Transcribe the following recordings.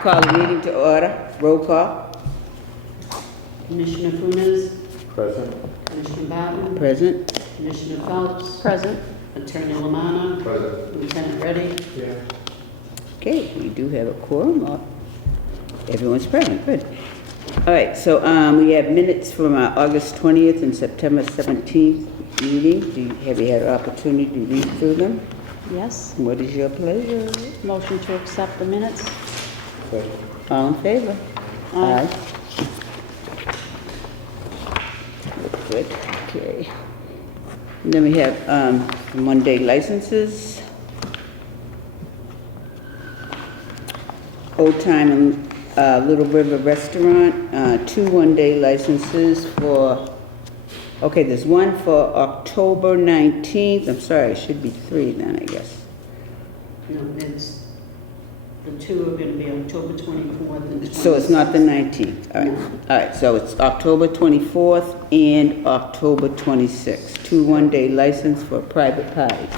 Call the meeting to order. Roll call. Commissioner Funes, Present. Commissioner Bowden, Present. Commissioner Phelps, Present. Attorney Lamanna, Present. Lieutenant Reddy. Yeah. Okay, we do have a quorum. Everyone's present. Good. All right, so we have minutes from our August 20th and September 17th meeting. Have you had an opportunity to read through them? Yes. What is your pleasure? Motion to accept the minutes. Present. All in favor? Aye. Good, okay. And then we have some one-day licenses. Old Time and Little River Restaurant, 2 one-day licenses for, okay, there's one for October 19th. I'm sorry, it should be 3 then, I guess. No, it's, the two are going to be October 24th and 26th. So it's not the 19th, all right. No. All right, so it's October 24th and October 26th. 2 one-day license for a private party.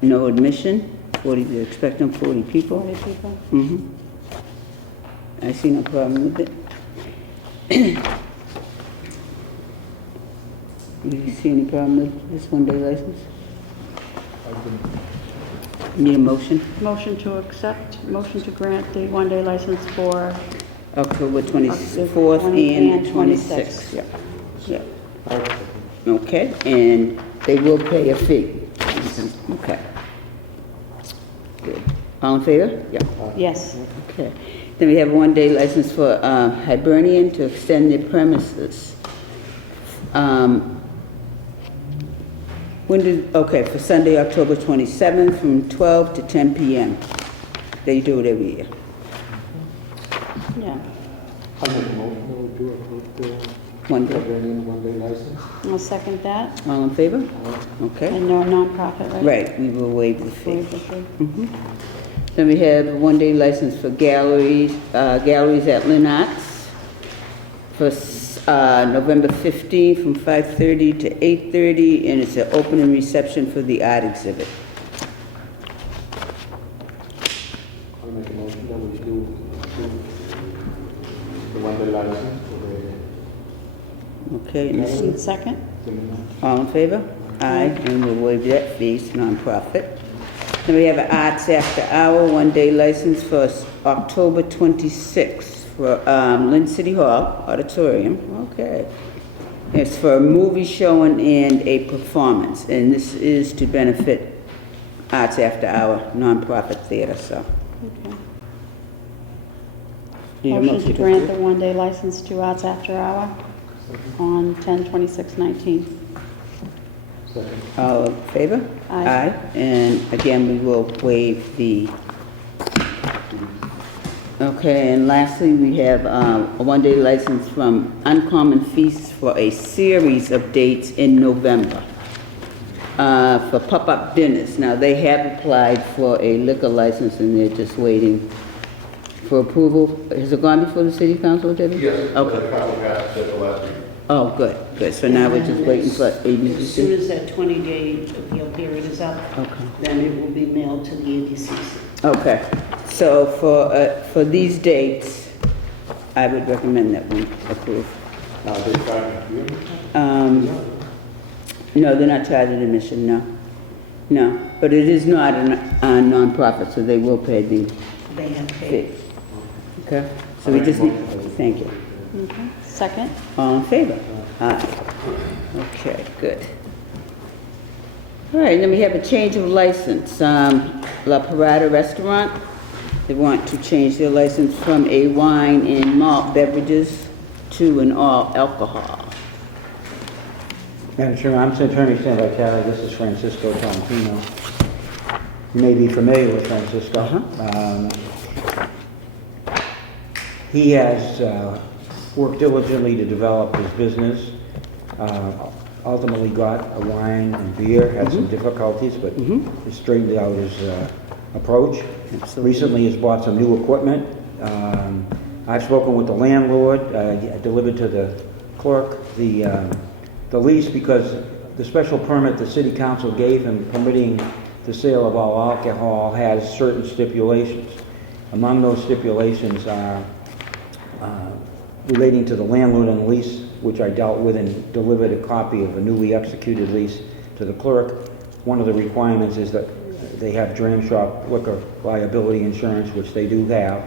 No admission, 40, they're expecting 40 people. 40 people. Mm-hmm. I see no problem with it. Do you see any problem with this one-day license? Need a motion? Motion to accept, motion to grant the one-day license for October 24th 20 and and 26th. Yeah. Yeah. Okay, and they will pay a fee. Okay. Good. All in favor? Yeah. yes. Okay. Then we have a one-day license for Hibernian to extend their premises. Okay, for Sunday, October 27th, from 12 to 10 p.m. They do it every year. Yeah. I'll make a motion that we do approve One the day. Hibernian one-day license. I'll second that. All in favor? Okay. And no nonprofit, right? Right, we will waive the fee. Waive the fee. Then we have a one-day license for galleries at Lynn Arts for November 15th from 5:30 to 8:30, and it's an opening reception for the art exhibit. I'll make a motion that we do approve the one-day license for Okay, and this- And second? the all in favor? Aye, and we'll waive that fee, it's nonprofit. Then we have an Arts After Hour one-day license for October 26th for Lynn City Hall Auditorium. Okay. It's for a movie showing and a performance, and this is to benefit Arts After Hour nonprofit theater, so. Okay. Need a Motion to grant the approve? one-day license to Arts After Hour on 10/26/19. Second. All in favor? Aye. And again, we will waive the. Okay, and lastly, we have a one-day license from Uncommon Feasts for a series of dates in November for pop-up dinners. Now, they have applied for a liquor license and they're just waiting for approval. Has it gone before the city council, Debbie? Yes. Okay. The council passed it the last meeting. Oh, good, good. So now we're just waiting for As soon ABCC? as that 20-day appeal period is up, Okay. then it will be mailed to the ABCC. Okay, so for these dates, I would recommend that we approve. Now, they charging you? No, they're not charging admission, no. No, but it is not a nonprofit, so they will pay the They have fee. paid. Okay, so we just need, thank you. Okay. Second? All in favor? Aye. Okay, good. All right, then we have a change of license. La Parada Restaurant, they want to change their license from a wine and malt beverages to an all alcohol. Madam Chairman, I'm Attorney Stan Vitale. This is Francisco Tolentino. You may be familiar with Francisco. He has worked diligently to develop his business. Ultimately got a wine and beer, had some difficulties, but has straightened out his approach. Absolutely. Recently has bought some new equipment. I've spoken with the landlord, I delivered to the clerk the lease because the special permit the city council gave him permitting the sale of all alcohol has certain stipulations. Among those stipulations are relating to the landlord and lease, which I dealt with and delivered a copy of a newly executed lease to the clerk. One of the requirements is that they have dram shop liquor liability insurance, which they do have.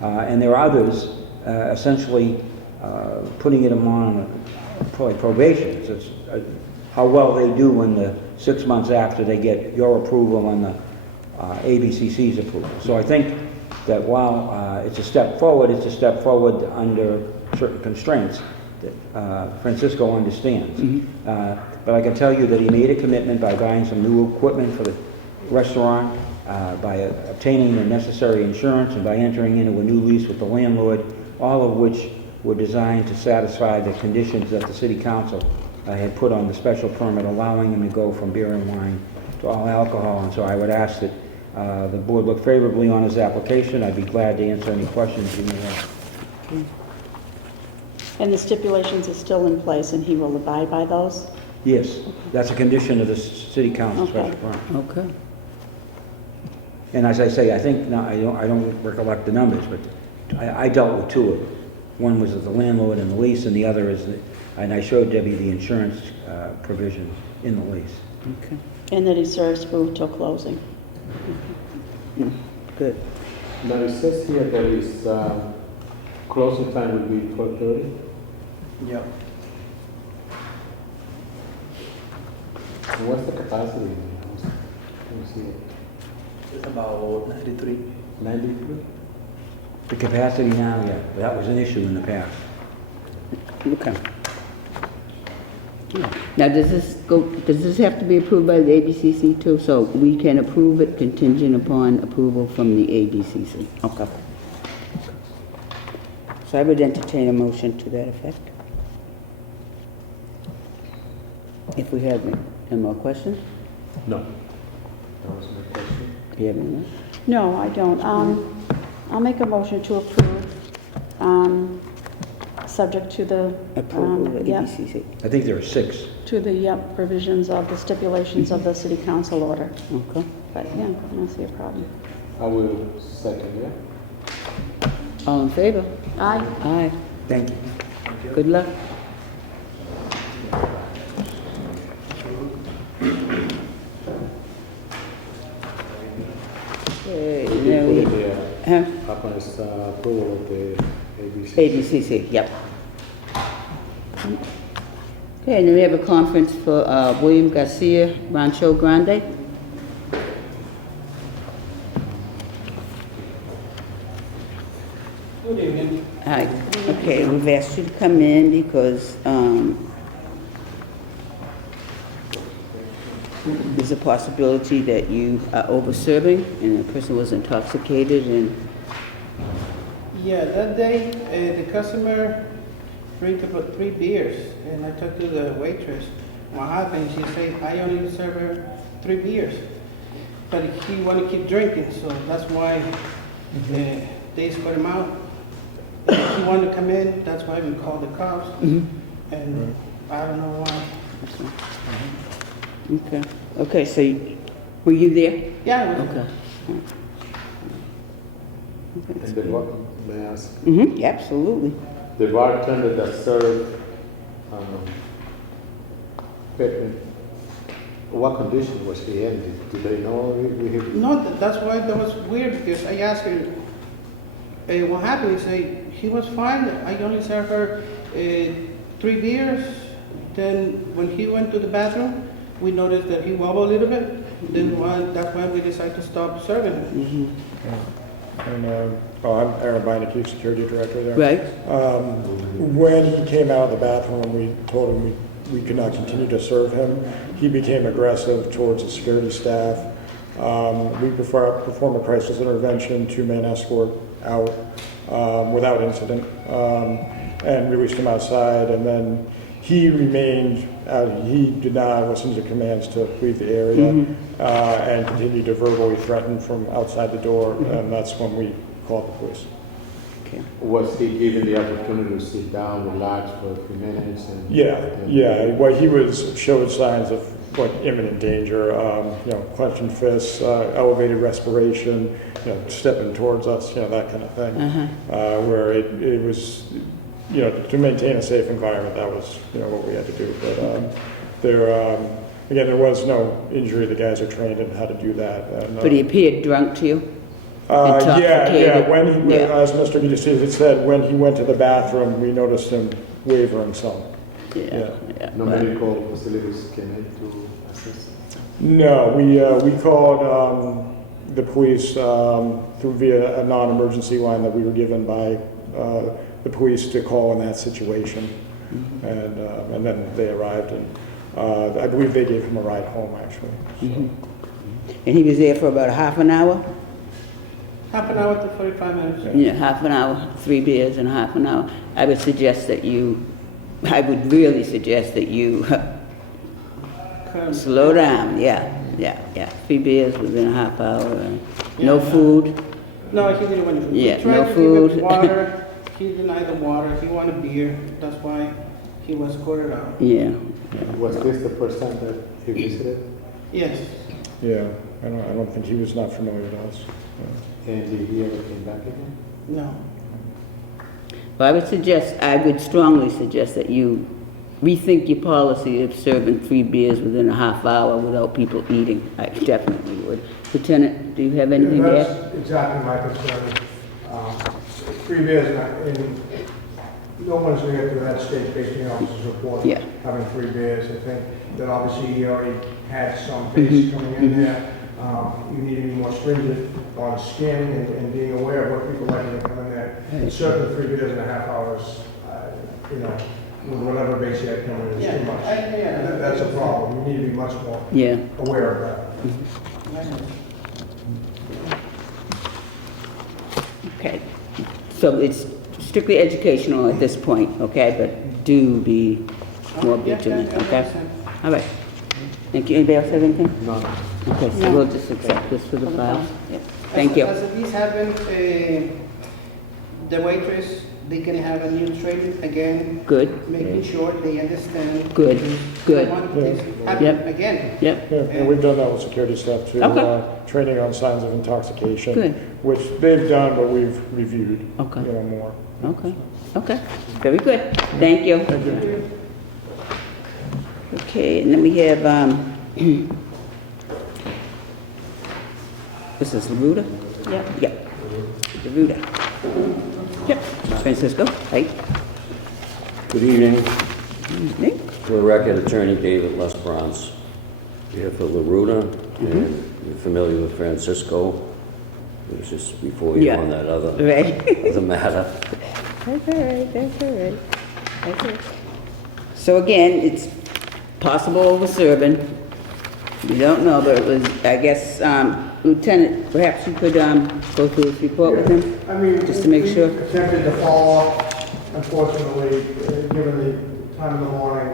And there are others, essentially putting them on probation. It's how well they do in the 6 months after they get your approval and the ABCC's approval. So I think that while it's a step forward, it's a step forward under certain constraints that Francisco understands. But I can tell you that he made a commitment by buying some new equipment for the restaurant, by obtaining the necessary insurance, and by entering into a new lease with the landlord, all of which were designed to satisfy the conditions that the city council had put on the special permit, allowing him to go from beer and wine to all alcohol. And so I would ask that the board look favorably on his application. I'd be glad to answer any questions you may have. And the stipulations are still in place, and he will abide by those? Yes, that's a condition of the city council Okay. special permit. Okay. And as I say, I think, now, I don't recollect the numbers, but I dealt with two of them. One was the landlord and the lease, and the other is, and I showed Debbie the insurance provision in the lease. Okay. And that he serves food till closing? Good. Now, it says here that his closing time will be 12:30. Yeah. And what's the capacity? Let me see it. It's about 93. 93? The capacity now, yeah, that was an issue in the past. Okay. Now, does this have to be approved by the ABCC too? So we can approve it contingent upon approval from the ABCC? Okay. So I would entertain a motion to that effect. If we have any more questions? No. That was my question. Do you have any more? No, I don't. I'll make a motion to approve, subject to the, Approval of the yeah, ABCC? I think there are 6. to the provisions of the stipulations of the city council order. Okay. But yeah, I don't see a problem. I will second, yeah? All in favor? Aye. Aye. Thank you. Good luck. Okay, Did now you we, put it huh? there upon his approval of the ABC? ABCC, yep. Okay, and then we have a conference for William Garcia, Rancho Grande. Good evening. Hi. Okay, we've asked you to come in because there's a possibility that you are over-serving and the person was intoxicated and, Yeah, that day, the customer drank about 3 beers, and I talked to the waitress. What happened? She said, I only serve her 3 beers. But he wanted to keep drinking, so that's why they escorted him out. He wanted to come in, that's why we called the cops, and I don't know why. okay. Okay, so were you there? Yeah, it was- Okay. And the bar, may I ask? Mm-hmm, absolutely. The bartender that served Pepe, what condition was he in? Do they know? No, that's why that was weird, because I asked her, what happened? He said, he was fine, I only served her 3 beers. Then when he went to the bathroom, we noticed that he wobbled a little bit. Then that's why we decided to stop serving him. And, I'm Aaron Beinecke, Security Director there. Right? When he came out of the bathroom, we told him we could not continue to serve him. He became aggressive towards the security staff. We performed a crisis intervention, 2-man escort out without incident, and released him outside. And then he remained, he did not listen to commands to leave the area, and continued to verbally threaten from outside the door, and that's when we called the police. Okay. Was he given the opportunity to sit down, relax for a few minutes? And Yeah. Well, he showed signs of like imminent danger, clenching fists, elevated respiration, stepping towards us, that kind of thing. Where it was, to maintain a safe environment, that was, what we had to do. But there was no injury. The guys are trained in how to do that. And, But he appeared drunk to you? Yeah. Intoxicated? When he, Yeah. as Mr. Geddes had said, when he went to the bathroom, we noticed him wavering some. Yeah. no Right. medical facilities came in to assist? No, we called the police via a non-emergency line that we were given by the police to call in that situation, and then they arrived, and I believe they gave him a ride home actually. So. And he was there for about a half an hour? Half an hour to 45 minutes. Yeah, half an hour, 3 beers in half an hour. I would really suggest that you slow down, yeah. 3 beers within a half hour, no food. No, he didn't want food. Yeah, We tried no to give food. him water. He denied the water. He wanted beer. That's why he was escorted out. Yeah. Was this the first time that he visited? Yes. Yeah, I don't think he was not familiar with us. And did he ever came back again? No. Well, I would strongly suggest that you rethink your policy of serving 3 beers within a half hour without people eating. I definitely would. Lieutenant, do you have anything to add? That's exactly my concern. 3 beers, and no one's going to get to that stage based on the officer's report, Yeah. having 3 beers. I think that obviously he already had some base coming in there. You need to be more stringent on scanning and being aware of what people like when they come in there. And serving 3 beers in a half hours, with whatever base you had coming in is too much. That's a problem. You need to be much more Yeah. aware of that. Okay. So it's strictly educational at this point, okay? But do be more vigilant, okay? All right. Thank you. Anybody else have anything? No. Okay, so we'll just accept this for the file. Yeah. Thank you. As this happened, the waitress, they can have a new training again, Good, making sure they understand. good, good. Don't want this Yep. happen again. Yep, Yeah, and we've done that with security staff too. Okay. Training on signs of intoxication, Good. which they've done, but we've reviewed. Okay. More. okay. Very good. Thank you. Okay, and then we have, this is LaRuda? Yep. Yep. LaRuda. Yep. Francisco, hi. Good evening. Evening. For the record, Attorney David Les Bronze here for LaRuda, and you're familiar with Francisco. It was just before you Yeah. on that other Right. matter. That's all right, that's all right. Okay. So again, it's possible over-serving. We don't know, but it was, I guess, Lieutenant, perhaps you could go through this report with him? I mean, Just to make sure. we attempted to follow up, unfortunately, given the time of the morning,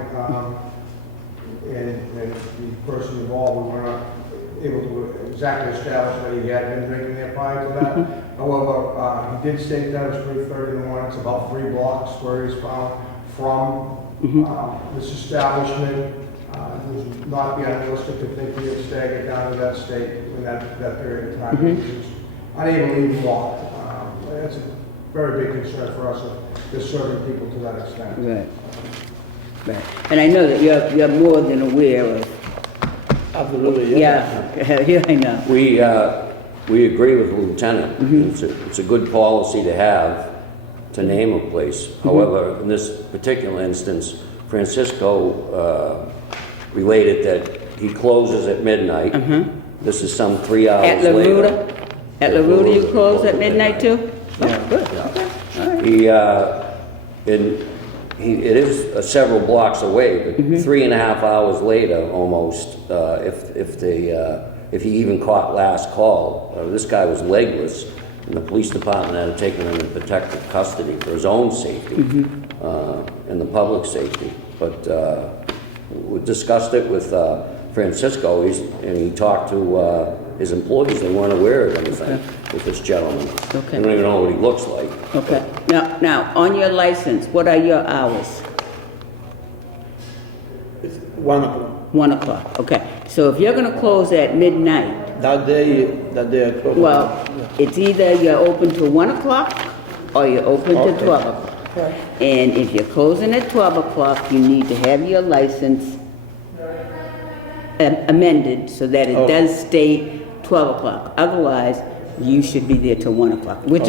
and the person involved, we were not able to exactly establish that he had been drinking there prior to that. However, he did state that it was 3:30 in the morning. It's about 3 blocks where he's found from this establishment. It would not be unrealistic to think he had staggered down to that state in that period of time. He was unable to even walk. That's a very big concern for us if they're serving people to that extent. Right. Right. And I know that you're more than aware of. Absolutely, Yeah, yeah, I know. We agree with the Lieutenant. It's a good policy to have, to name a place. However, in this particular instance, Francisco related that he closes at midnight. This is some 3 hours At later. LaRuda? At LaRuda you close at midnight too? Oh, good. It is several blocks away, but 3.5 hours later, almost, if he even caught last call, this guy was legless, and the police department had taken him in protective custody for his own safety and the public safety. But we discussed it with Francisco, and he talked to his employees. They weren't aware of anything with this gentleman. Okay. They don't even know what he looks like. Okay. Now, on your license, what are your hours? It's 1 o'clock. 1 o'clock, okay. So if you're gonna close at midnight, That day I close. well, it's either you're open to 1 o'clock or you're open to Okay. 12 o'clock. And if you're closing at 12 o'clock, you need to have your license amended so that it Okay. does state 12 o'clock. Otherwise, you should be there till 1 o'clock, which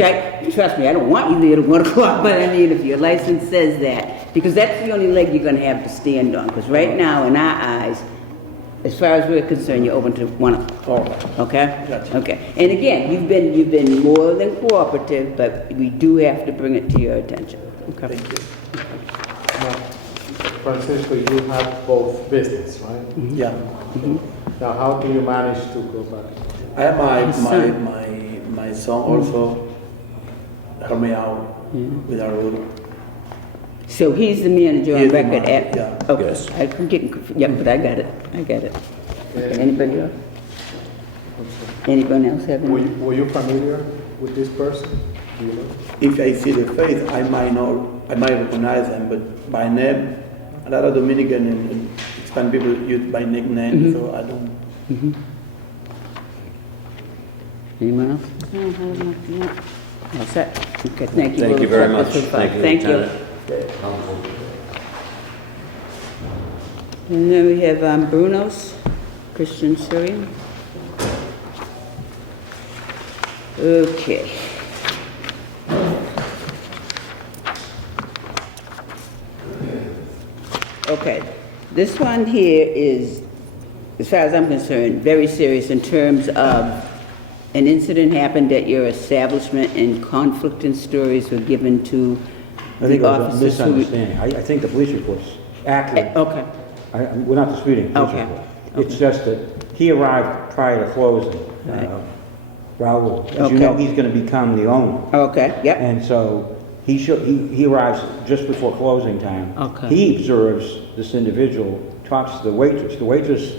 trust me, I don't want you there till 1 o'clock, but I mean, if your license says that, because that's the only leg you're gonna have to stand on, because right now, in our eyes, as far as we're concerned, you're open to 1 o'clock. Okay? Gotcha. Okay. And again, you've been more than cooperative, but we do have to bring it to your attention. Okay? Thank you. Now, Francisco, you have both business, right? Yeah. Now, how do you manage to go back? I have His son. my son also help me out with our little. So he's the manager on He's the record at? manager, yeah. Okay. Yes. I'm getting, yep, but I got it. Okay, anybody else? Anyone else have any? Were you familiar with this person? Do you know? If I see the face, I might recognize them, but by name, a lot of Dominican and Hispanic people use by nickname, so I don't. Anyone else? No, I have nothing, yeah. All set? Okay, thank you. Thank you very much. Thank you, Thank you. Lieutenant. And then we have Bruno's, Christian Syrian. Okay. Okay, this one here is, as far as I'm concerned, very serious in terms of an incident happened at your establishment and conflicting stories were given to I think it the was a officers who... misunderstanding. I think the police report's accurate. Okay, We're not disputing the police Okay. report. It's just that he arrived prior to closing. Right. Raul, as you know, Okay. he's gonna become the owner. okay, yep. And so he arrives just before closing time. Okay. He observes this individual, talks to the waitress. The waitress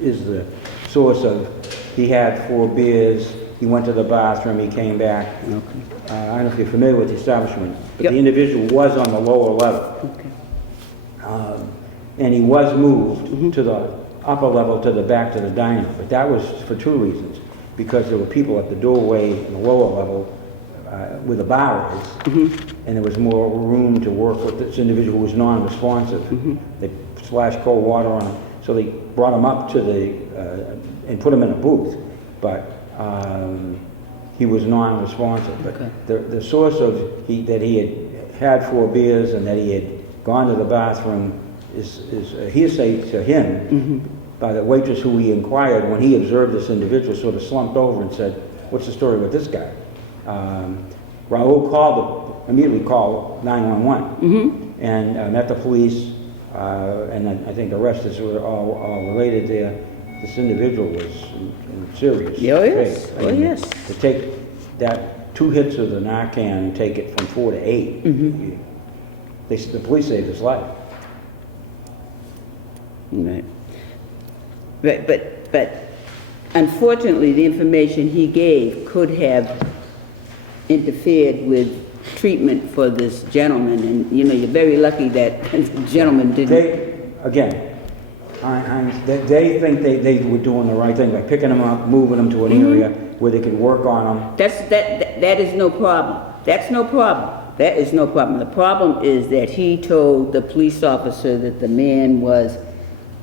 is the source of, he had 4 beers, he went to the bathroom, he came back. Okay. I don't know if you're familiar with the establishment, but Yep. the individual was on the lower level. Okay. And he was moved to the upper level, to the back to the diner. But that was for 2 reasons. Because there were people at the doorway in the lower level where the bar is, and there was more room to work with this individual who was non-responsive. They splashed cold water on him, so they brought him up to the, and put him in a booth, but he was non-responsive. Okay. But the source of, that he had 4 beers and that he had gone to the bathroom is hearsay to him by the waitress who he inquired when he observed this individual, sort of slumped over and said, "What's the story with this guy?" Raul immediately called 911 and met the police, and I think the rest is all related there. This individual was in serious Oh, yes. shape. Oh, yes. To take that 2 hits of the Narcan and take it from 4 to 8, the police saved his life. Right. But unfortunately, the information he gave could have interfered with treatment for this gentleman, and, you know, you're very lucky that the gentleman didn't... They think they were doing the right thing by picking him up, moving him to an area where they could work on him. That is no problem. That's no problem. That is no problem. The problem is that he told the police officer that the man was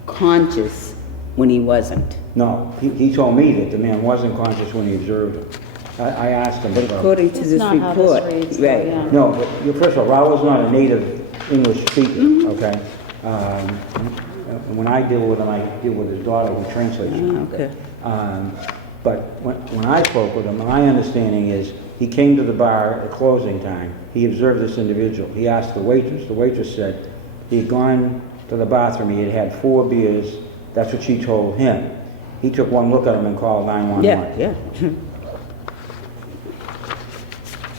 conscious when he wasn't. No, he told me that the man wasn't conscious when he observed him. I asked him. But according to That's this not how report... this reads, though, right. yeah. No, but first of all, Raul's not a native English speaker, okay? When I deal with him, I deal with his daughter who translates. Okay. But when I spoke with him, my understanding is he came to the bar at closing time. He observed this individual. He asked the waitress. The waitress said he had gone to the bathroom. He had had 4 beers. That's what she told him. He took one look at him and called 911. Yeah.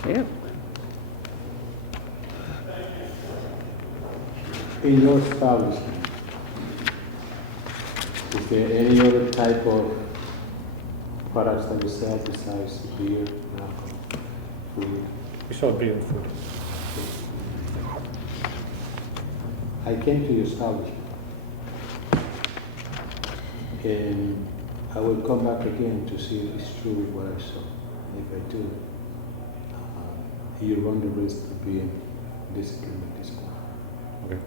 Yeah. In your establishment, is there any other type of products that you sell besides beer, alcohol, food? We saw being food. I came to your establishment. And I will come back again to see if it's true what I saw. If I do, you run the risk of being disciplined at this point. Okay.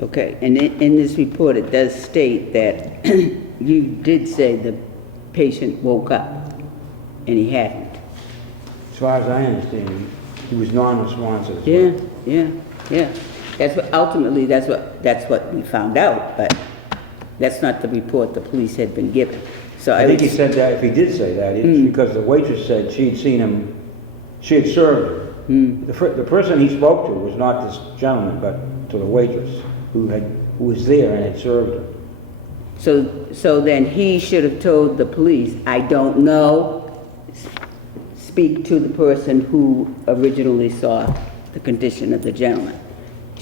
Okay, and in this report, it does state that you did say the patient woke up, and he hadn't. As far as I understand, he was non-responsive. Yeah. That's what, ultimately, that's what we found out, but that's not the report the police had been given. So I think he would- said that, if he did say that, it's because the waitress said she had seen him, she had served him. The person he spoke to was not this gentleman, but to the waitress who was there and had served him. So then he should have told the police, I don't know, speak to the person who originally saw the condition of the gentleman.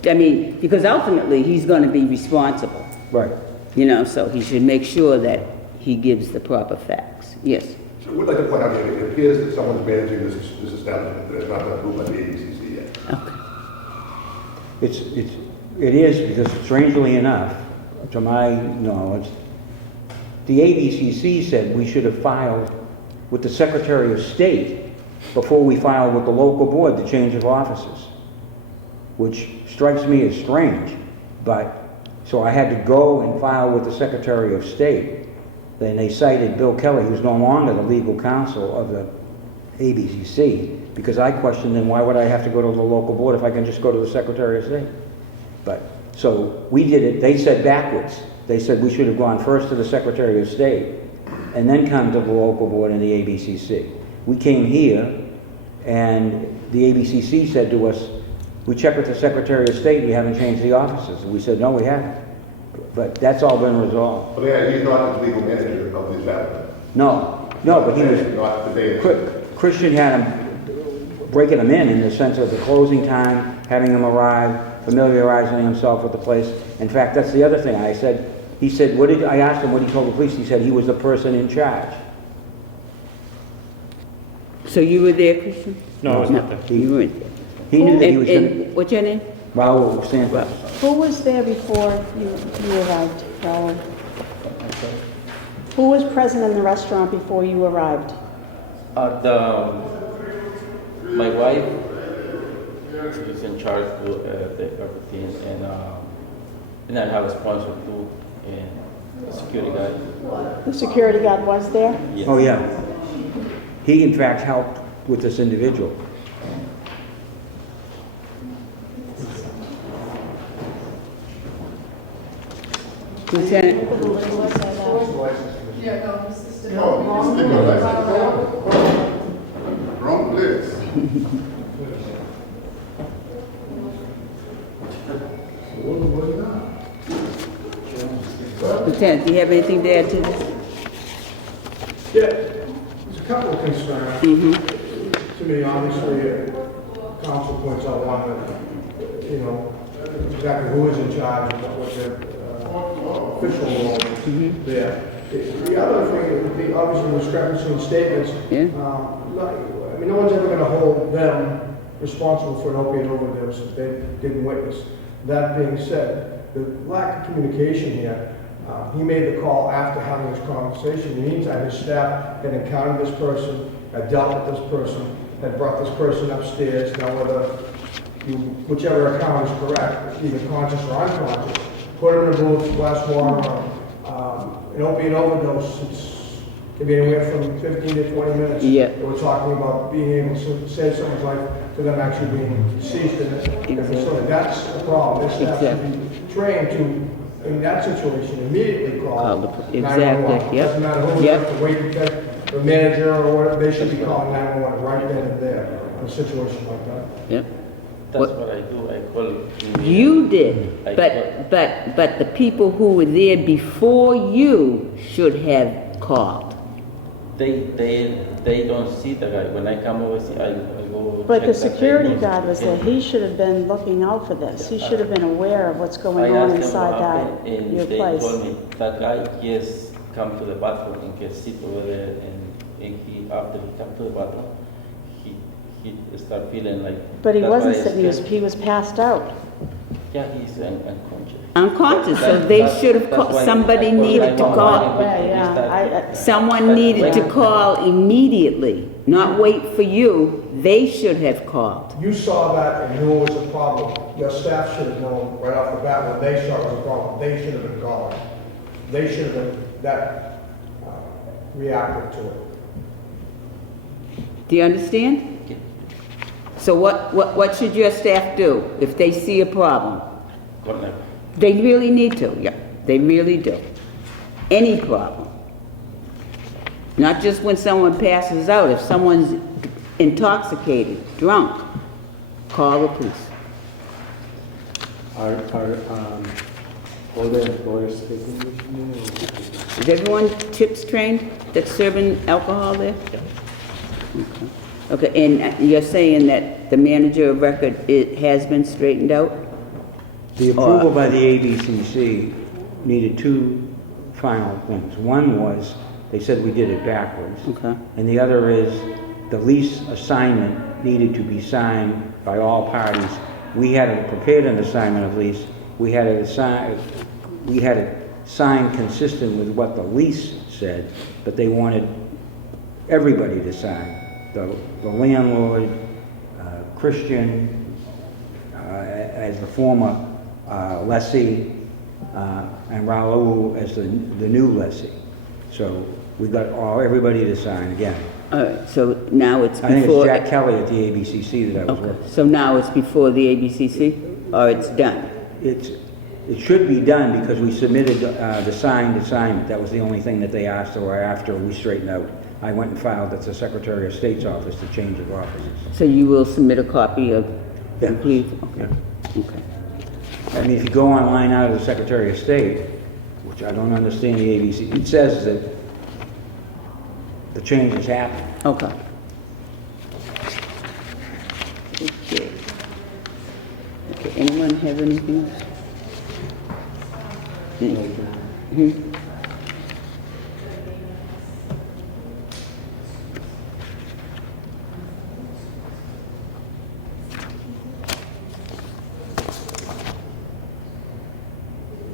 I mean, because ultimately, he's going to be responsible, Right. so he should make sure that he gives the proper facts. Yes. So we'd like to point out here, it appears that someone's managing this establishment that has not been approved by the ABCC yet. Okay. It is, because strangely enough, to my knowledge, the ABCC said we should have filed with the Secretary of State before we filed with the local board the change of officers, which strikes me as strange. So I had to go and file with the Secretary of State. Then they cited Bill Kelly, who's no longer the legal counsel of the ABCC, because I questioned them, why would I have to go to the local board if I can just go to the Secretary of State? So we did it, they said backwards. They said we should have gone first to the Secretary of State and then come to the local board and the ABCC. We came here and the ABCC said to us, we checked with the Secretary of State, we haven't changed the officers. And we said, no, we haven't. But that's all been resolved. But yeah, he's not the legal manager of the establishment. No, but he was, Not today. Christian had him, breaking him in the sense of the closing time, having him arrive, familiarizing himself with the place. In fact, that's the other thing I said. He said, I asked him what he told the police. He said he was the person in charge. So you were there, Christian? No, I was not there. You weren't there. He knew that he And, was going and what's your name? to... Raul Santos. Who was there before you arrived, Raul? Who was present in the restaurant before you arrived? My wife is in charge of everything, and I have a sponsor too, and a security guy. The security guard was there? Yes. Oh, yeah. He, in fact, helped with this individual. Lieutenant? Wrong place. Lieutenant, do you have anything to add to this? Yeah, there's a couple of concerns. To me, obviously, council points out one that, exactly who is in charge and what their official role is there. The other thing would be obviously discrepancy in statements. Yeah. No one's ever going to hold them responsible for an opiate overdose if they didn't witness. That being said, the lack of communication here, he made the call after having this conversation. In the meantime, his staff had encountered this person, had dealt with this person, had brought this person upstairs. Now, whichever account is correct, either conscious or unconscious, put him in a booth, glass water, an opiate overdose. It can be anywhere from 15 to 20 minutes. Yeah. We're talking about being able to save someone's life to them actually being deceased in the facility. That's the problem. This staff should be trained to, in that situation, immediately call 911. Exactly, yep. Doesn't matter who, Yep. have to wait to get the manager or whatever, they should be calling 911 right then and there in a situation like that. Yep. That's what I do. I call. You did, I but the people who were there before you should have called. They don't see the guy. When I come over, I go. But check the that security they don't guard see was him. there. He should have been looking out for this. He should have been aware of what's I going on asked them inside what happened, your and they place. told me that guy, yes, come to the bathroom and get sit over there, and he after he come to the bathroom, he start feeling like. But he that's wasn't why I sitting, scared. he was passed out. Yeah, he's unconscious. Unconscious, so That- they that's- should have that's called, why somebody I called needed to 911 call, and we Yeah, started- someone But needed to when- call immediately, not wait for you. They should have called. You saw that and knew it was a problem. Your staff should have known right off the bat when they saw it was a problem. They should have been calling. They should have been that reactive to it. Do you understand? So what should your staff do if they see a problem? Connect. They really need to, yeah, they really do. Any problem. Not just when someone passes out. If someone's intoxicated, drunk, call the police. Are all the employeers taking this meal? Is everyone tips trained that's serving alcohol there? Okay, and you're saying that the manager of record, it has been straightened out? The approval by the ABCC needed two final things. One was, they said we did it backwards. Okay. And the other is, the lease assignment needed to be signed by all parties. We had prepared an assignment of lease. We had it signed consistent with what the lease said, but they wanted everybody to sign. The landlord, Christian, as the former lessee, and Raul as the new lessee. So we got everybody to sign again. All right, so now it's I think it's before... Jack Kelly at the ABCC that I was Okay, working. so now it's before the ABCC, or it's done? It should be done because we submitted the signed assignment. That was the only thing that they asked for after we straightened out. I went and filed at the Secretary of State's office to change of offices. So you will submit a copy of the Yeah. complete? Yeah. Okay. I mean, if you go online out of the Secretary of State, which I don't understand the ABC, it says that the change has happened. Okay. Okay. Okay, anyone have anything else? Hmm?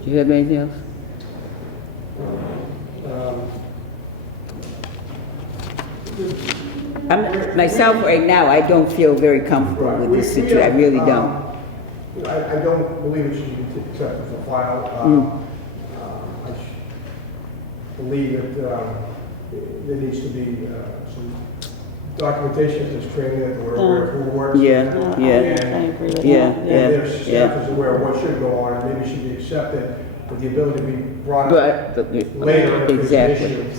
Do you have anything else? Myself, right now, I don't feel very comfortable with this situation. I really don't. I don't believe it should be accepted for file. I believe that there needs to be some documentation of this training that we're aware of who works. Yeah, and- yeah. I agree with Yeah, that. And yeah, their staff yeah. is aware of what should go on, and maybe should be accepted with the ability to be brought up But, later if there's an exactly. issue.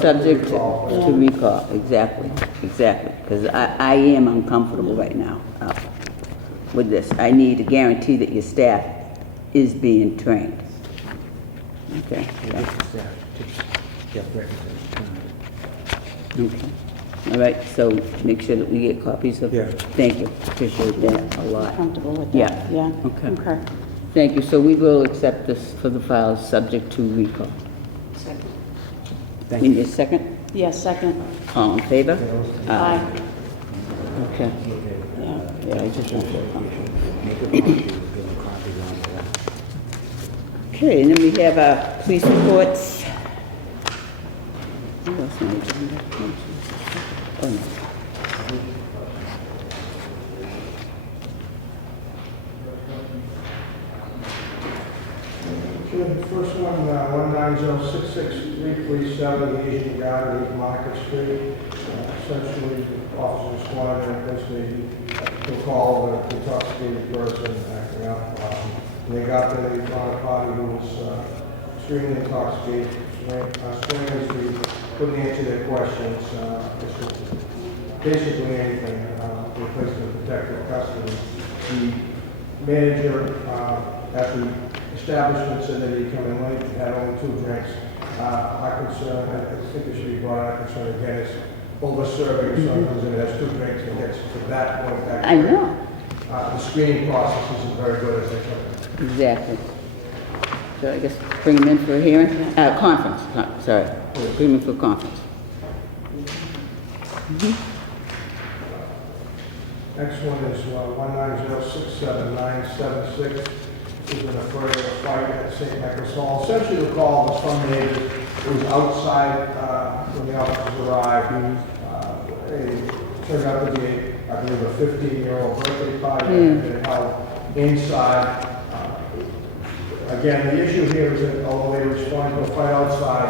Subject recall. to recall, exactly, because I am uncomfortable right now with this. I need a guarantee that your staff is being trained. Okay, okay. All right, so make sure that we get copies of Yeah. it. Thank you, appreciate that a lot. Comfortable with Yeah. that? Yeah. Okay. Okay. Thank you, so we will accept this for the files, subject to recall. Thank In you. your second? Yes, second. All in favor? Aye. Okay. Yeah. Yeah, I just want to... Make a copy, give them copies on that. Okay, and then we have our police reports. What else on the agenda? Oh, no. Okay, the first one, 19066-337, the Asian Garden, 8 Market Street. Essentially, officers responded and basically to call the intoxicated person acting up. When they got there, they found a party who was extremely intoxicated, strenuously couldn't answer their questions. This was basically anything. They placed them in protective custody. The manager at the establishment said that he'd come in late, had only 2 drinks. Our concern, I think it should be brought up, our concern again is over-serving. If someone comes in and has 2 drinks and gets to that point, that's I know, the screening process isn't very good as they come in. exactly. So I guess bring him in for a hearing, conference, sorry, bring him in for conference. Next one is 1906796. This is in a further fight at St. Michael's Hall. Essentially, the call was from neighbors. It was outside when the officers arrived. It turned out to be, I believe, a 15-year-old birthday party that had been held inside. Again, the issue here is that although they responded to a fight outside,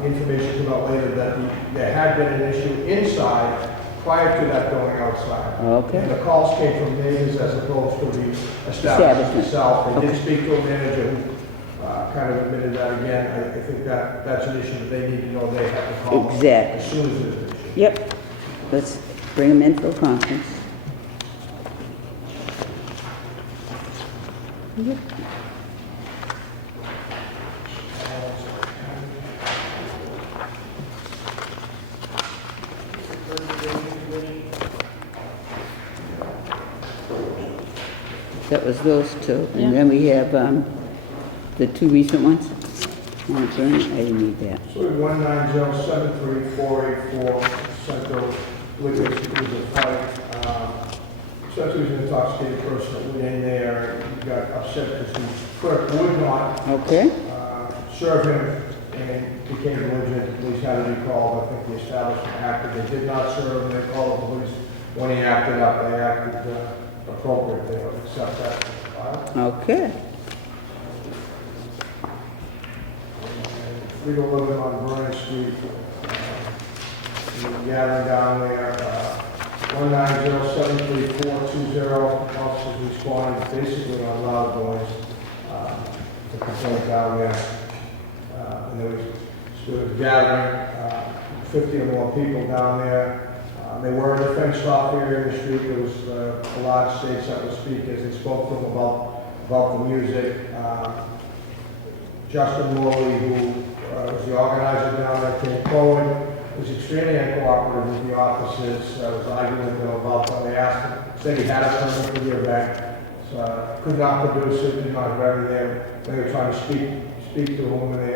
the information came out later that there had been an issue inside prior to that going outside. Okay. And the calls came from neighbors as opposed to the establishment itself. They did speak to a manager who kind of admitted that again. I think that's an issue that they need to know they have to call Exactly. as soon as there's an issue. Yep, let's bring him in for a conference. Yep. That was those two, and then we have the two recent ones. I didn't need that. So 190734484 Central Liquor was a fight. Essentially, was an intoxicated person that went in there and got upset because the clerk would not Okay, serve him and became belligerent. The police had to be called. I think the establishment acted. They did not serve him. They called the police. When he acted up, they acted appropriate. They would accept that. okay. 311 on Vernon Street. Gathering down there. 190734420. Officers responded basically on loud noise. The complaint down there. And there was gathering, 50 or more people down there. They were in the fenced off area in the street. There was a large stage set of speakers. They spoke to them about the music. Justin Morley, who was the organizer down there, came forward, was extremely uncooperative with the officers, was arguing with them about them. They asked him, said he had a permit for the event, so could not produce it, did not have there. They were trying to speak to him, and they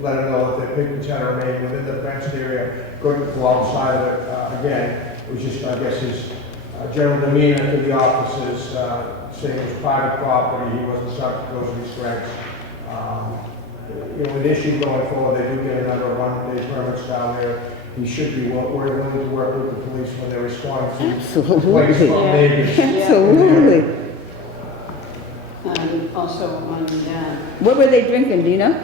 let him know that their pictures had to remain within the fenced area, couldn't go outside of it. Again, it was just, I guess, his general demeanor to the officers, saying it was private property, he wasn't subject to those restraints. An issue going forward, they do get a number of one-day permits down there. He should be willing to work with the police when they respond to complaints from neighbors. Absolutely. Also on that, What were they drinking, do you know?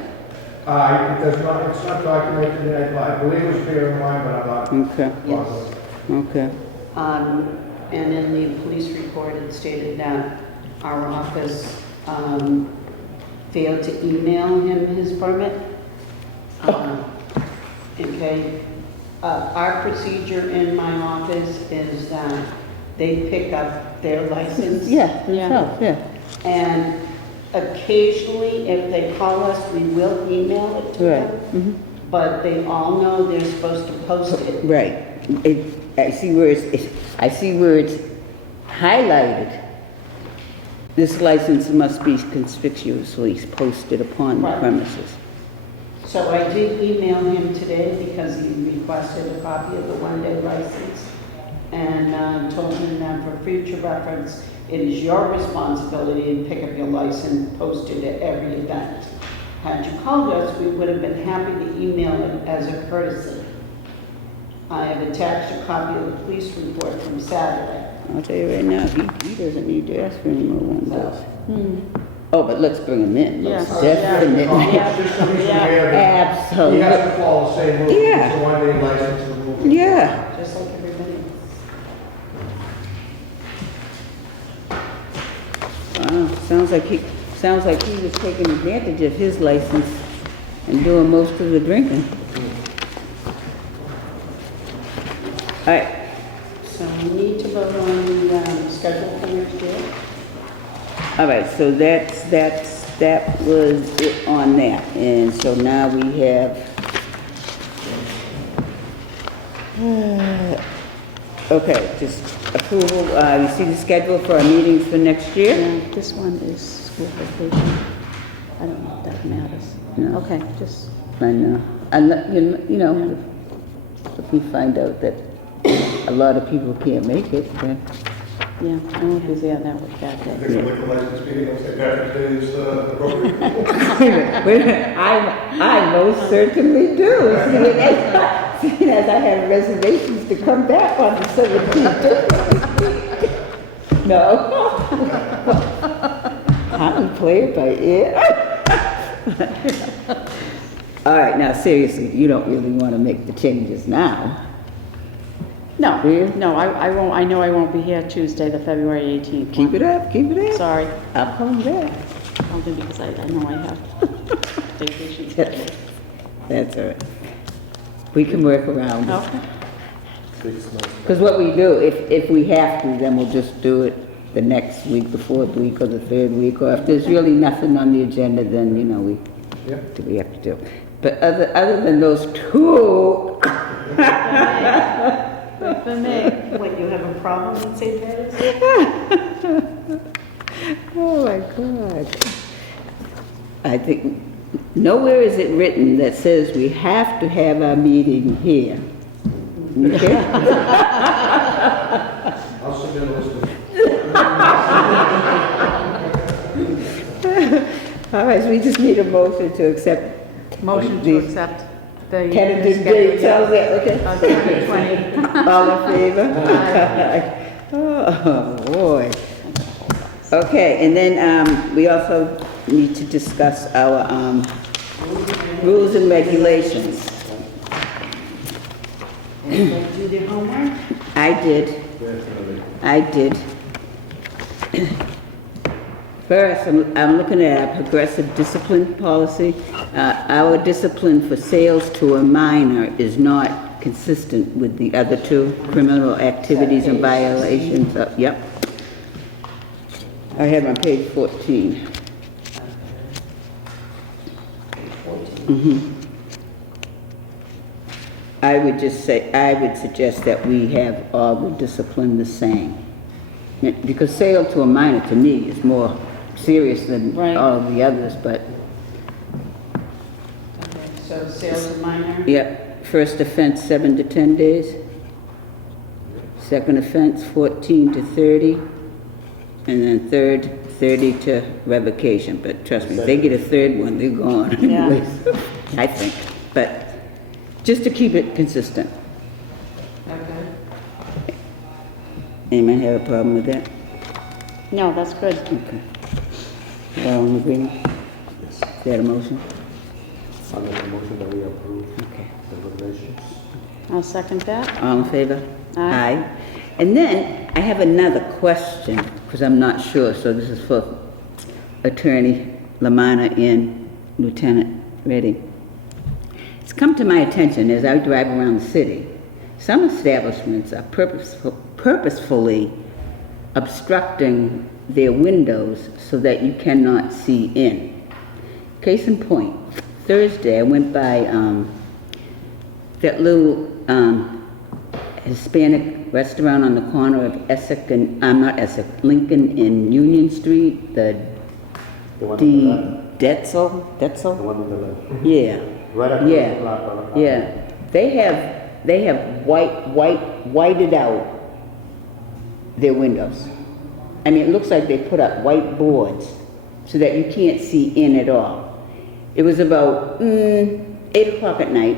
It's not documented yet, but I believe it was beer and wine, but I'm not Okay, positive. okay. and in the police report, it stated that our office failed to email him his permit. Okay. Our procedure in my office is that they pick up their license. Yeah, themselves, yeah. And occasionally, if they call us, we will email it to Right. them. But they all know they're supposed to post it. Right. I see where it's highlighted. This license must be conspicuously posted upon the Right. premises. So I did email him today because he requested a copy of the one-day license and told him that for future reference, it is your responsibility to pick up your license, post it at every event. Had you called us, we would have been happy to email it as a courtesy. I have attached a copy of the police report from Saturday. I'll tell you right now, he doesn't need to ask for any more one-days. Oh, but let's bring him in, most Yes. definitely. Just so he's aware that he Absolutely. has to follow the same rules. Yeah. It's a one-day license, the rules. Yeah. Just like everybody else. Wow, sounds like he was taking advantage of his license and doing most of the drinking. All right, So we need to vote on the schedule for next year. all right, so that was it on that. And so now we have, okay, just approval, you see the schedule for our meetings for next year? And this one is school vacation. I I don't know if that matters. No. Okay, just, I know. And, you know, if we find out that a lot of people can't make it, then, yeah, I won't be there that week that I day. think the liquor license meeting on St. Patrick's Day is appropriate. wait a minute, I most certainly do. Seeing as I have reservations to come back on the 17th. No. I play it by ear. All right, now seriously, you don't really want to make the changes now. No, Yeah. no, I won't, I know I won't be here Tuesday, the February 18th. Keep it up, keep it up. Sorry, I'll come back. only because I know I have vacation scheduled. That's all right. We can work around it. Okay, 6 months. Because what we do, if we have to, then we'll just do it the next week, the fourth week, or the third week, or if there's really nothing on the agenda, then, you know, we have to do. But other than those two, good for me. What, you have a problem in St. Patrick's? oh my God. I think, nowhere is it written that says we have to have our meeting here. Okay? I'll submit a list of All right, so we just need a motion to accept. Motion to these accept the. Tentative dates, how's that, okay? Okay, 20. All in favor? Oh, boy. Okay, and then we also need to discuss our rules and regulations. Everybody do their homework? I did. I did. First, I'm looking at our progressive discipline policy. Our discipline for sales to a minor is not consistent with the other two criminal activities and violations. Yep. I have on page 14. I would suggest that we have all the discipline the same. Because sale to a minor, to me, is more serious than Right. all of the others, but, Okay, so sales to minor? yep. First offense, 7 to 10 days. Second offense, 14 to 30. And then third, 30 to revocation. But trust me, if they get a third one, they're gone Yeah. anyways, I think. But just to keep it consistent. Okay. Anyone have a problem with that? No, that's good. Okay. All in agreement? Yes. Is that a motion? I'll make a motion that we approve Okay. the regulations. I'll second that. All in favor? Aye. And then I have another question, because I'm not sure, so this is for Attorney Lamanna and Lieutenant Reddy. It's come to my attention as I drive around the city, some establishments are purposefully obstructing their windows so that you cannot see in. Case in point, Thursday I went by that little Hispanic restaurant on the corner of Essex and, not Essex, Lincoln and Union Street, the The one D. on the left. Detzel? The Detzel? one on the left. Yeah. Right across Yeah. the block. Yeah. They have whited out their windows. I mean, it looks like they put up white boards so that you can't see in at all. It was about 8 o'clock at night.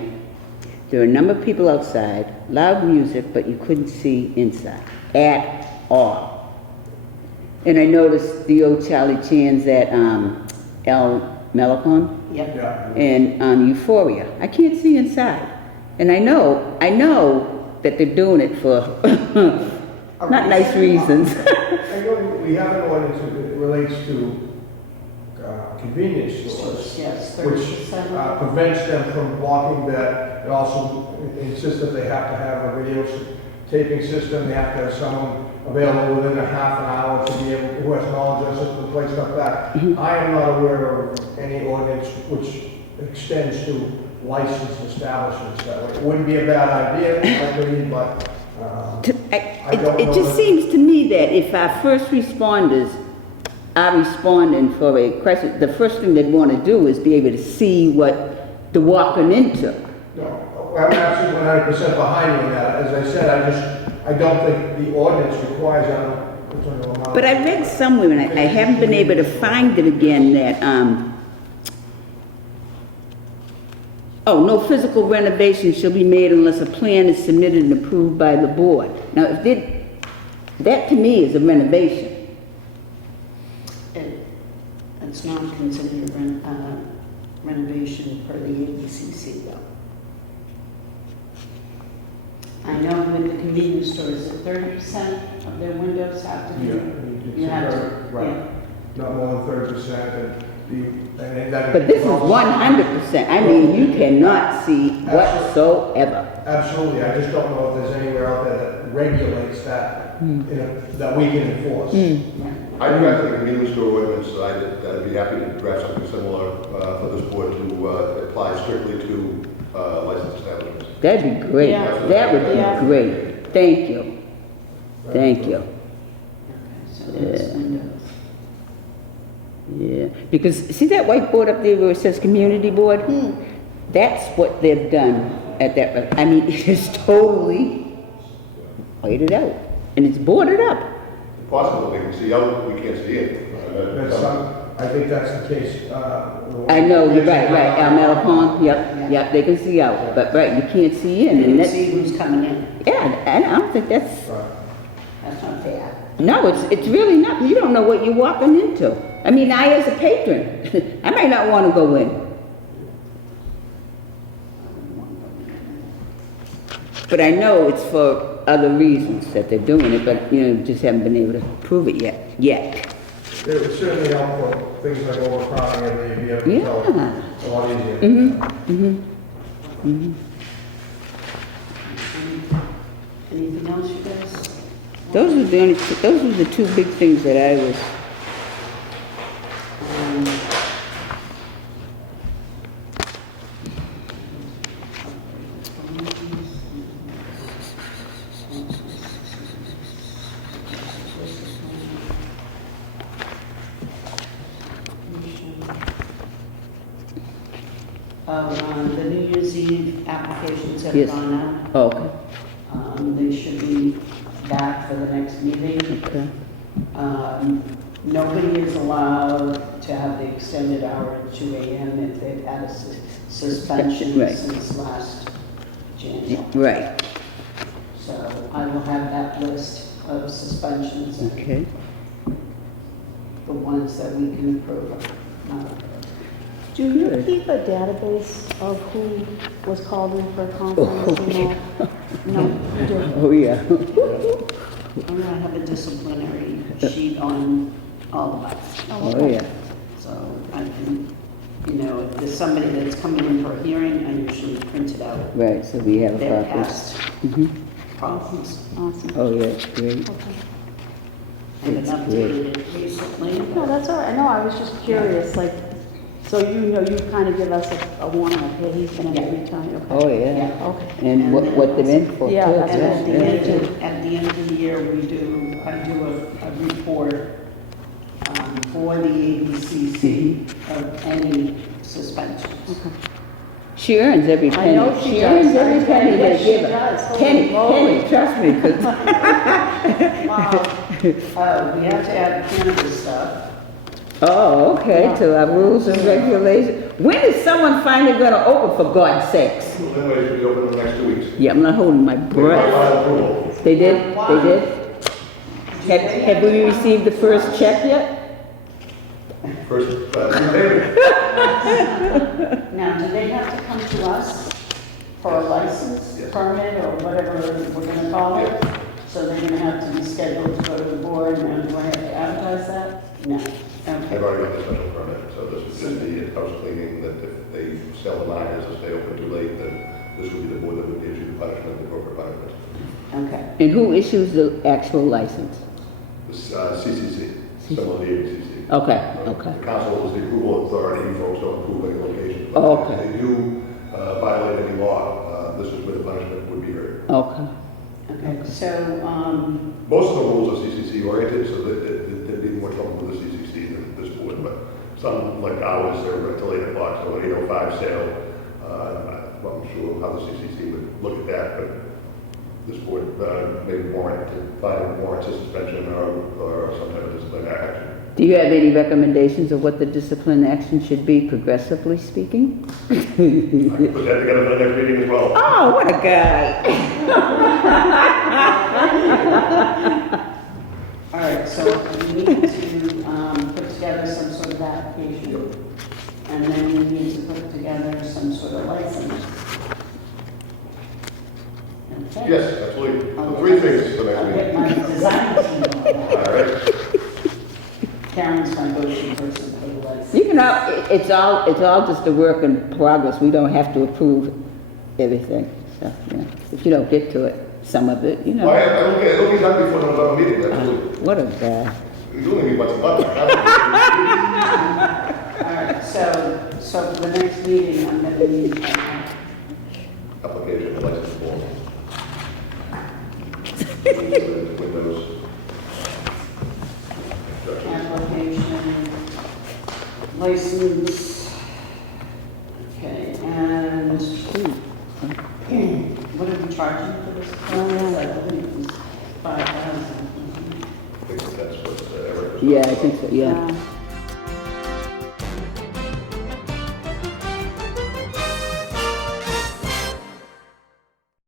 There were a number of people outside, loud music, but you couldn't see inside at all. And I noticed the old Charlie Chan's at El Melicon Yep. Yeah. and Euphoria. I can't see inside. And I know that they're doing it for not nice reasons. I know we have an ordinance that relates to convenience stores, Yes, which 30%. prevents them from blocking that. It also insists that they have to have a video taping system, they have to have someone available within a half an hour to be able, who has knowledge of system, place like that. I am not aware of any ordinance which extends to licensed establishments that way. It wouldn't be a bad idea, I believe, but I don't It know just that- seems to me that if our first responders are responding for a crisis, the first thing they'd want to do is be able to see what they're walking into. No, I'm absolutely 100% behind you on that. As I said, I don't think the ordinance requires, I don't know. But I read somewhere, and I haven't been able to find it again, that, no physical renovation shall be made unless a plan is submitted and approved by the board. Now, that to me is a renovation. It's not considered renovation per the ABCC though. I know with the convenience stores, that 30% of their windows have to be. You have to, Right. yeah. Not more than 30%, and that. But this is 100%. I mean, you cannot see whatsoever. Absolutely, I just don't know if there's anywhere out there that regulates that, that we can enforce. I drafted a convenience store ordinance, I'd be happy to draft something similar for this board to apply strictly to licensed establishments. That'd be great. Yeah. That would Yeah. be great. Thank you. Thank you. Okay, so that's windows. Yeah, because see that whiteboard up there where it says community board? That's what they've done at that, I mean, it is totally whited out, and it's boarded up. Possible, they can see out, we can't see in. I think that's the case. I know, you're right, Metal Pond, yep, they can see out, but right, you can't see in, You and can that's, see who's coming in. yeah, I don't think that's, That's not fair. no, it's really not, you don't know what you're walking into. I mean, I as a patron, I might not want to go in. But I know it's for other reasons that they're doing it, but, just haven't been able to prove it yet. It would certainly help for things like overcrowding and be able to Yeah. tell a lot easier. Anything else you guys? Those were the two big things that I was, The New Year's Eve applications have Yes. gone out. oh, okay, They should be back for the next meeting. okay. Nobody is allowed to have the extended hour at 2 a.m. if they've had a suspension Right. since last January. Right, So I will have that list of suspensions, and okay. the ones that we can approve of. not approve. Do you keep a database of who was called in for a conference and all? No, you do. Oh, yeah. I'm gonna have a disciplinary sheet on all of us. Oh, yeah. So I can, if there's somebody that's coming in for a hearing, I usually print it out. Right, so we have Their copies. past Mhm. problems. Awesome. Oh, yeah, great. Okay. I haven't That's great. updated it recently. No, that's all right. No, I was just curious, like, so you kind of give us a warning, like, hey, he's gonna Yeah. retire. Okay. Oh, yeah. Yeah. Okay. And what they're in for, too. Yeah, that's And what at the Yeah. end of the year, I do a report for the ABCC of any suspensions. She earns every penny. I know she earns does. every penny Yes, they she give her. does. Holy Penny, moly. trust me, 'cause Wow. We have to add cannabis stuff. oh, okay, to our rules and regulations. When is someone finally gonna open, for God's sakes? Anyway, it should be open in the next 2 weeks. Yeah, I'm not holding my breath. Final approval. They did? Have we received the first check yet? First, payment. Now, do they have to come to us for a license, Yes. permit, or whatever we're gonna call it? So they're gonna have to be scheduled to go to the board, now do I have to advertise that? No, They've okay. already got the special permit, so this is just the house cleaning, that if they sell the minors or stay open too late, then this would be the board that would issue the punishment, the corporate punishment. Okay, And who issues the actual license? This, CCC, similar to the ABCC. Okay. The council is the approval authority, you folks don't approve any location. But Okay. If they do violate any law, this is where the punishment would be heard. Okay. okay, so, Most of the rules are CCC oriented, so that they'd be more more trouble with the CCC than this board, but some, like ours, are until 8 o'clock, so 8:05 sale. I'm not sure how the CCC would look at that, but this board may warrant to find warrants a suspension or some type of disciplinary action. Do you have any recommendations of what the discipline action should be, progressively speaking? I can put that together for the next meeting as well. Oh, what a guy! All right, so we need to put together some sort of application. And then we need to put together some sort of license. Okay. Yes, absolutely. The three things for the I'll next get meeting. my design team on that. All right. Karen's my go-to person for the license. You know, it's all just a work in progress. We don't have to approve everything. So, you know, if you don't get to it, some of it, you know. Oh, yeah, it'll be done before the November meeting, absolutely. What a guy. You only need once a month. All right, so for the next meeting, I'm going to need Application, license form. Windows. application, license. Okay, and what are we charging for this? I believe it was $5,000. I think that's what Eric was. Yeah, I think so, yeah.